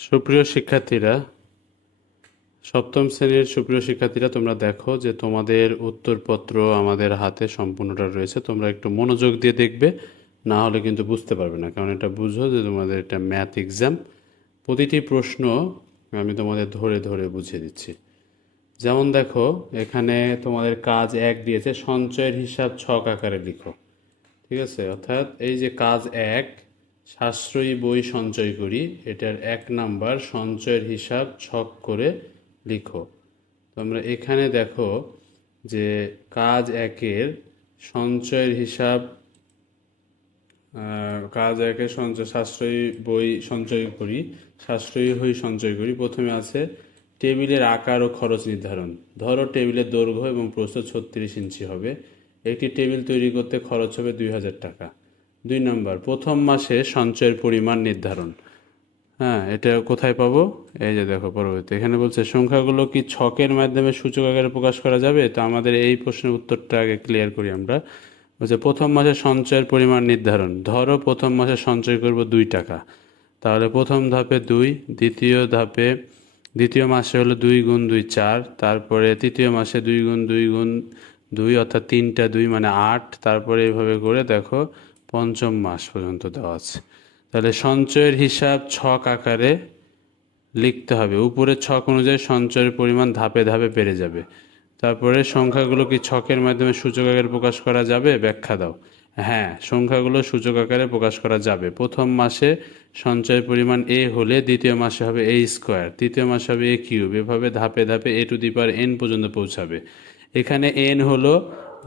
সুপ্রিয় শিক্ষার্থীরা, সপ্তম শ্রেণীর সুপ্রিয় শিক্ষার্থীরা, তোমরা দেখো যে তোমাদের উত্তরপত্র আমাদের হাতে সম্পূর্ণটা রয়েছে। তোমরা একটু মনোযোগ দিয়ে দেখবে, না হলে কিন্তু বুঝতে পারবে না। কারণ এটা বুঝো যে তোমাদের এটা ম্যাথ এক্সাম। প্রতিটি প্রশ্ন আমি তোমাদের ধরে ধরে বুঝিয়ে দিচ্ছি। যেমন দেখো, এখানে তোমাদের কাজ 1 দিয়েছে, সঞ্চয়ের হিসাব ছক আকারে লিখো। ঠিক আছে, অর্থাৎ এই যে কাজ 1, সাশ্রয়ী বই সঞ্চয় করি, এটার 1 নাম্বার সঞ্চয়ের হিসাব ছক করে লিখো। তোমরা এখানে দেখো যে কাজ 1-এর সঞ্চয়ের হিসাব, কাজ 1-এর সঞ্চয়, সাশ্রয়ী বই সঞ্চয় করি, সাশ্রয়ী বই সঞ্চয় করি। প্রথমে আছে টেবিলের আকার ও খরচ নির্ধারণ। ধরো টেবিলের দৈর্ঘ্য এবং প্রস্থ 36 ইঞ্চি হবে। একটি টেবিল তৈরি করতে খরচ হবে 2000 টাকা। 2 নম্বর, প্রথম মাসে সঞ্চয়ের পরিমাণ নির্ধারণ। হ্যাঁ, এটা কোথায় পাবো? এই যে দেখো পরবর্তী এখানে বলছে সংখ্যাগুলো কি ছকের মাধ্যমে সূচক আকারে প্রকাশ করা যাবে? তো আমাদের এই প্রশ্নের উত্তরটা আগে ক্লিয়ার করি আমরা। বলছে প্রথম মাসে সঞ্চয়ের পরিমাণ নির্ধারণ। ধরো প্রথম মাসে সঞ্চয় করব 2 টাকা, তাহলে প্রথম ধাপে 2, দ্বিতীয় মাসে হলো 2 গুণ 2 4, তারপরে তৃতীয় মাসে 2 গুণ 2 গুণ 2 অর্থাৎ 3টা 2 মানে 8, তারপরে এইভাবে করে দেখো পঞ্চম মাস পর্যন্ত দেওয়া আছে। তাহলে সঞ্চয়ের হিসাব ছক আকারে লিখতে হবে। উপরের ছক অনুযায়ী সঞ্চয়ের পরিমাণ ধাপে ধাপে বেড়ে যাবে। তারপরে সংখ্যাগুলো কি ছকের মাধ্যমে সূচক আকারে প্রকাশ করা যাবে? ব্যাখ্যা দাও। হ্যাঁ, সংখ্যাগুলো সূচক আকারে প্রকাশ করা যাবে। প্রথম মাসে সঞ্চয়ের পরিমাণ a হলে দ্বিতীয় মাসে হবে a স্কোয়ার, তৃতীয় মাসে হবে a কিউব, এভাবে ধাপে ধাপে a to the power n পর্যন্ত পৌঁছাবে। এখানে n হলো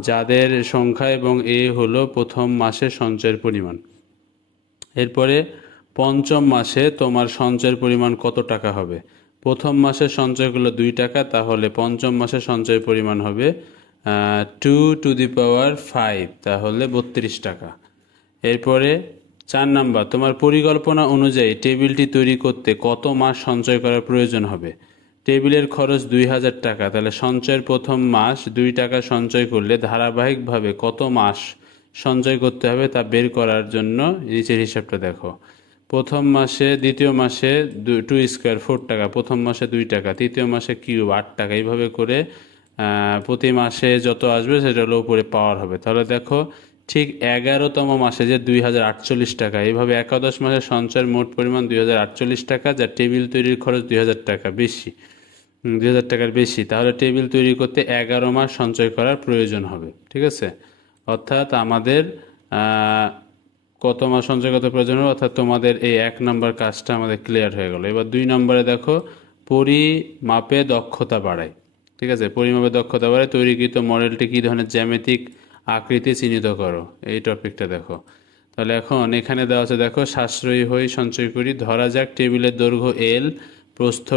যাদের সংখ্যা এবং a হলো প্রথম মাসে সঞ্চয়ের পরিমাণ। এরপরে পঞ্চম মাসে তোমার সঞ্চয়ের পরিমাণ কত টাকা হবে? প্রথম মাসে সঞ্চয় করলো 2 টাকা, তাহলে পঞ্চম মাসে সঞ্চয়ের পরিমাণ হবে 2 টু দি পাওয়ার 5, তাহলে 32 টাকা। এরপরে 4 নাম্বার, তোমার পরিকল্পনা অনুযায়ী টেবিলটি তৈরি করতে কত মাস সঞ্চয় করার প্রয়োজন হবে? টেবিলের খরচ 2000 টাকা, তাহলে সঞ্চয়ের প্রথম মাস 2 টাকা সঞ্চয় করলে ধারাবাহিকভাবে কত মাস সঞ্চয় করতে হবে তা বের করার জন্য নিচের হিসাবটা দেখো। প্রথম মাসে, দ্বিতীয় মাসে 2 স্কোয়ার 4 টাকা, প্রথম মাসে 2 টাকা, তৃতীয় মাসে কিউব 8 টাকা, এইভাবে করে প্রতি মাসে যত আসবে সেটা হলো উপরে পাওয়ার হবে। তাহলে দেখো ঠিক 11তম মাসে যে 2048 টাকা, এইভাবে একাদশ মাসে সঞ্চয়ের মোট পরিমাণ 2048 টাকা, যা টেবিল তৈরির খরচ 2000 টাকা বেশি, 2000 টাকার বেশি। তাহলে টেবিল তৈরি করতে 11 মাস সঞ্চয় করার প্রয়োজন হবে। ঠিক আছে, অর্থাৎ আমাদের কত মাস সঞ্চয় করতে প্রয়োজন হবে, অর্থাৎ তোমাদের এই 1 নাম্বার কাজটা আমাদের ক্লিয়ার হয়ে গেল। এবার 2 নম্বরে দেখো পরিমাপে দক্ষতা বাড়ায়। ঠিক আছে, পরিমাপে দক্ষতা বাড়ায় তৈরিকৃত মডেলটি কী ধরনের জ্যামিতিক আকৃতি চিহ্নিত করো, এই টপিকটা দেখো। তাহলে এখন এখানে দেওয়া আছে দেখো, সাশ্রয়ী হয়ে সঞ্চয় করি। ধরা যাক টেবিলের দৈর্ঘ্য L, প্রস্থ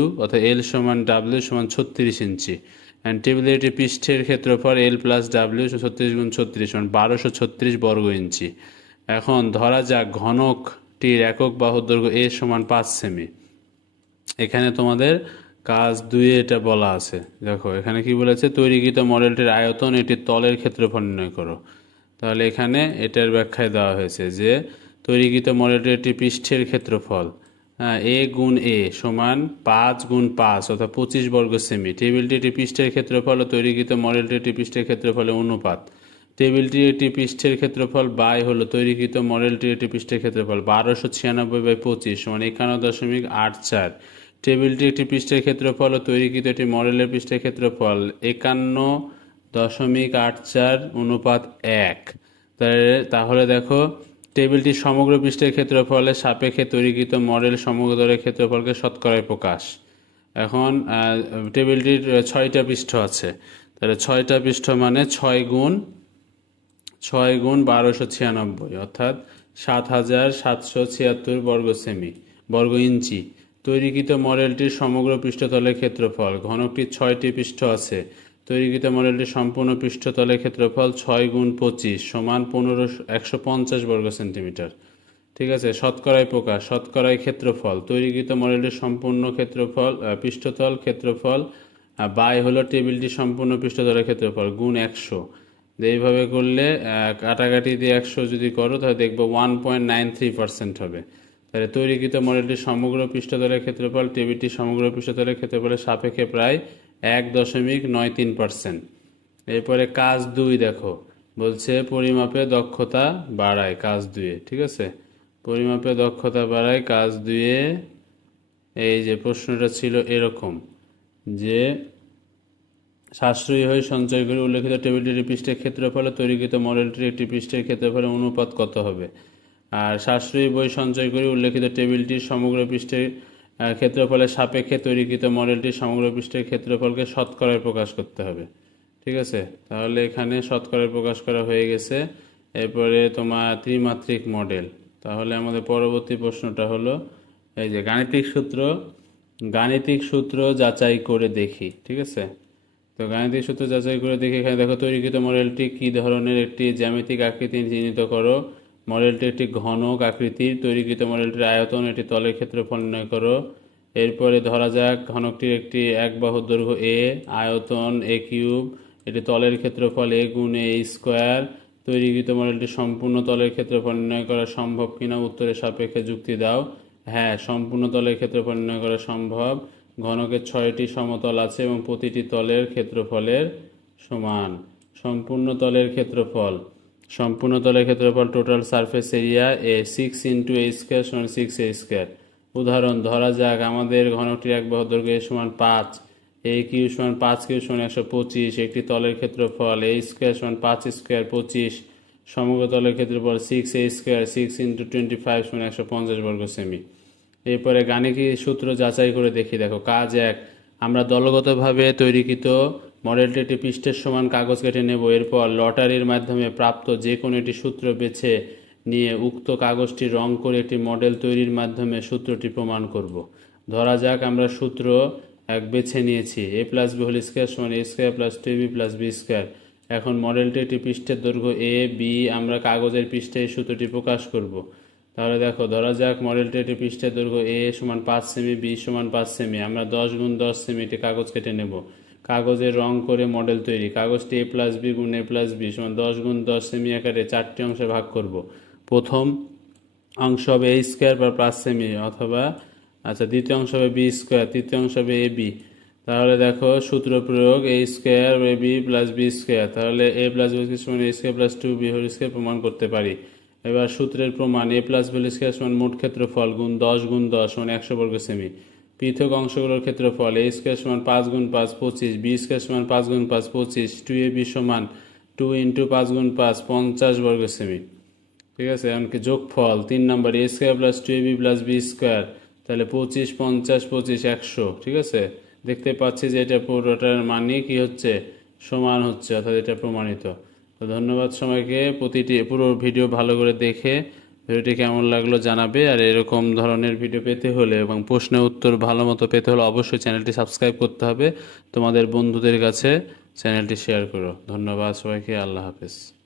W, অর্থাৎ L সমান W সমান 36 ইঞ্চি, অ্যান্ড টেবিলের একটি পৃষ্ঠের ক্ষেত্রফল L প্লাস W 36 গুণ 36 সমান 1236 বর্গ ইঞ্চি। এখন ধরা যাক ঘনকটির একক বাহুর দৈর্ঘ্য A সমান 5 সেমি। এখানে তোমাদের কাজ 2-এ এটা বলা আছে। দেখো এখানে কি বলেছে, তৈরিকৃত মডেলটির আয়তন এটির তলের ক্ষেত্রফল নির্ণয় করো। তাহলে এখানে এটার ব্যাখ্যায় দেওয়া হয়েছে যে তৈরিকৃত মডেলটির একটি পৃষ্ঠের ক্ষেত্রফল, হ্যাঁ, A গুণ A সমান 5 গুণ 5 অর্থাৎ 25 বর্গ সেমি। টেবিলটি একটি পৃষ্ঠের ক্ষেত্রফল ও তৈরিকৃত মডেলটি একটি পৃষ্ঠের ক্ষেত্রফলের অনুপাত। টেবিলটির একটি পৃষ্ঠের ক্ষেত্রফল বাই হলো তৈরিকৃত মডেলটির একটি পৃষ্ঠের ক্ষেত্রফল, 1296/25 সমান 51.84। টেবিলটি একটি পৃষ্ঠের ক্ষেত্রফল ও তৈরিকৃত একটি মডেলের পৃষ্ঠের ক্ষেত্রফল 51.84 অনুপাত 1। তাহলে দেখো টেবিলটি সমগ্র পৃষ্ঠের ক্ষেত্রফলের সাপেক্ষে তৈরিকৃত মডেল সমগ্রের ক্ষেত্রফলকে শতকরায় প্রকাশ। এখন টেবিলটির 6টা পৃষ্ঠ আছে, তাহলে 6টা পৃষ্ঠ মানে 6 গুণ 1296 অর্থাৎ 7776 বর্গ ইঞ্চি। তৈরিকৃত মডেলটির সমগ্র পৃষ্ঠতলের ক্ষেত্রফল, ঘনকটির 6টি পৃষ্ঠ আছে, তৈরিকৃত মডেলটির সম্পূর্ণ পৃষ্ঠতলের ক্ষেত্রফল 6 গুণ 25 সমান 150 বর্গ সেন্টিমিটার। ঠিক আছে, শতকরায় প্রকাশ, শতকরায় ক্ষেত্রফল, তৈরিকৃত মডেলটির সম্পূর্ণ ক্ষেত্রফল পৃষ্ঠতল ক্ষেত্রফল বাই হলো টেবিলটির সম্পূর্ণ পৃষ্ঠতলের ক্ষেত্রফল গুণ 100। এইভাবে করলে কাটাকাটি দিয়ে 100 যদি করো তাহলে দেখবো 1.93% হবে। তাহলে তৈরিকৃত মডেলটির সমগ্র পৃষ্ঠতলের ক্ষেত্রফল টেবিলটির সমগ্র পৃষ্ঠতলের ক্ষেত্রফলের সাপেক্ষে প্রায় 1.93%। এরপরে কাজ 2 দেখো, বলছে পরিমাপে দক্ষতা বাড়ায় কাজ 2-এ। ঠিক আছে, পরিমাপে দক্ষতা বাড়ায় কাজ 2-এ। এই যে প্রশ্নটা ছিল এরকম যে সাশ্রয়ী হয়ে সঞ্চয় করে উল্লেখিত টেবিলটির পৃষ্ঠের ক্ষেত্রফল তৈরিকৃত মডেলটির একটি পৃষ্ঠের ক্ষেত্রফলের অনুপাত কত হবে। আর সাশ্রয়ী বই সঞ্চয় করে উল্লেখিত টেবিলটির সমগ্র পৃষ্ঠের ক্ষেত্রফলের সাপেক্ষে তৈরিকৃত মডেলটির সমগ্র পৃষ্ঠের ক্ষেত্রফলকে শতকরায় প্রকাশ করতে হবে। ঠিক আছে, তাহলে এখানে শতকরায় প্রকাশ করা হয়ে গেছে। এরপরে তোমার ত্রিমাত্রিক মডেল। তাহলে আমাদের পরবর্তী প্রশ্নটা হলো এই যে গাণিতিক সূত্র যাচাই করে দেখি। ঠিক আছে, তো গাণিতিক সূত্র যাচাই করে দেখি। এখানে দেখো তৈরিকৃত মডেলটি কি ধরনের একটি জ্যামিতিক আকৃতি চিহ্নিত করো। মডেলটি একটি ঘনক আকৃতির। তৈরিকৃত মডেলটির আয়তন এটি তলের ক্ষেত্রফল নির্ণয় করো। এরপরে ধরা যাক ঘনকটির একটি এক বাহুর দৈর্ঘ্য এ, আয়তন এ কিউব, এটি তলের ক্ষেত্রফল এ গুণ এ স্কোয়ার। তৈরিকৃত মডেলটি সম্পূর্ণ তলের ক্ষেত্রফল নির্ণয় করা সম্ভব কিনা উত্তরের সাপেক্ষে যুক্তি দাও। হ্যাঁ, সম্পূর্ণ তলের ক্ষেত্রফল নির্ণয় করা সম্ভব। ঘনকের 6টি সমতল আছে এবং প্রতিটি তলের ক্ষেত্রফলের সমান। সম্পূর্ণ তলের ক্ষেত্রফল total surface area A 6 × a square সমান 6a স্কোয়ার। উদাহরণ, ধরা যাক আমাদের ঘনকটির এক বাহুর দৈর্ঘ্য এ সমান 5, এ কিউ সমান 5 কিউ সমান 125, একটি তলের ক্ষেত্রফল এ স্কোয়ার সমান 5 স্কোয়ার 25, সমগ্র তলের ক্ষেত্রফল 6a স্কোয়ার 6 × 25 সমান 150 বর্গ সেমি। এরপরে গাণিতিক সূত্র যাচাই করে দেখি। দেখো কাজ 1, আমরা দলগতভাবে তৈরিকৃত মডেলটি একটি পৃষ্ঠের সমান কাগজ কেটে নেব। এরপর লটারির মাধ্যমে প্রাপ্ত যে কোনো একটি সূত্র বেছে নিয়ে উক্ত কাগজটি রং করে একটি মডেল তৈরির মাধ্যমে সূত্রটি প্রমাণ করব। ধরা যাক আমরা সূত্র 1 বেছে নিয়েছি, a + b হোল স্কয়ার সমান a square + 2b + b square. এখন মডেলটি একটি পৃষ্ঠের দৈর্ঘ্য a b, আমরা কাগজের পৃষ্ঠে এই সূত্রটি প্রকাশ করব। তাহলে দেখো, ধরা যাক মডেলটি একটি পৃষ্ঠের দৈর্ঘ্য a সমান 5 সেমি, b সমান 5 সেমি। আমরা 10 × 10 সেমি একটি কাগজ কেটে নেব। কাগজের রং করে মডেল তৈরি। কাগজটি a + b গুণ a + b সমান 10 × 10 সেমি আকারে 4টি অংশে ভাগ করব। প্রথম অংশ হবে a স্কয়ার বা 5 সেমি, অথবা দ্বিতীয় অংশ হবে b স্কয়ার, তৃতীয় অংশ হবে ab। তাহলে দেখো সূত্র প্রয়োগ, a square ab + b square. তাহলে a + b সমান a square + 2b whole square প্রমাণ করতে পারি। এবার সূত্রের প্রমাণ, a + b হোল স্কয়ার সমান মোট ক্ষেত্রফল গুণ 10 × 10 সমান 100 বর্গ সেমি। পৃথক অংশগুলোর ক্ষেত্রফল a স্কয়ার সমান 5 × 5 25, b স্কয়ার সমান 5 × 5 25, 2ab সমান 2 × 5 × 5 50 বর্গ সেমি। ঠিক আছে, এমনকি যোগফল 3 নম্বর, a square + 2ab + b square. তাহলে 25 50 25 100। ঠিক আছে, দেখতে পাচ্ছি যে এটা পুরোটার মানই কি হচ্ছে, সমান হচ্ছে, অর্থাৎ এটা প্রমাণিত। তো ধন্যবাদ সবাইকে। পুরো ভিডিও ভালো করে দেখে ভিডিওটি কেমন লাগলো জানাবে। আর এরকম ধরনের ভিডিও পেতে হলে এবং প্রশ্নের উত্তর ভালো মতো পেতে হলে অবশ্যই চ্যানেলটি সাবস্ক্রাইব করতে হবে। তোমাদের বন্ধুদের কাছে চ্যানেলটি শেয়ার করো। ধন্যবাদ সবাইকে, আল্লাহ হাফেজ।